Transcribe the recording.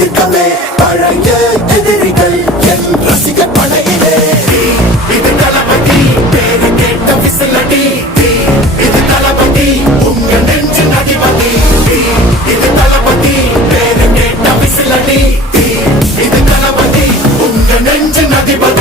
எதிர்க்கவே பழைய எதிரிகள் என் ரசிகர் படையிலே. இது தளபதி பேரு கேட்ட விசிலடி, இது தளபதி உங்க நெஞ்சு அதிபதி. இது தளபதி பேரு கேட்ட விசிலடி, இது தளபதி உங்க நெஞ்சு அதிபதி.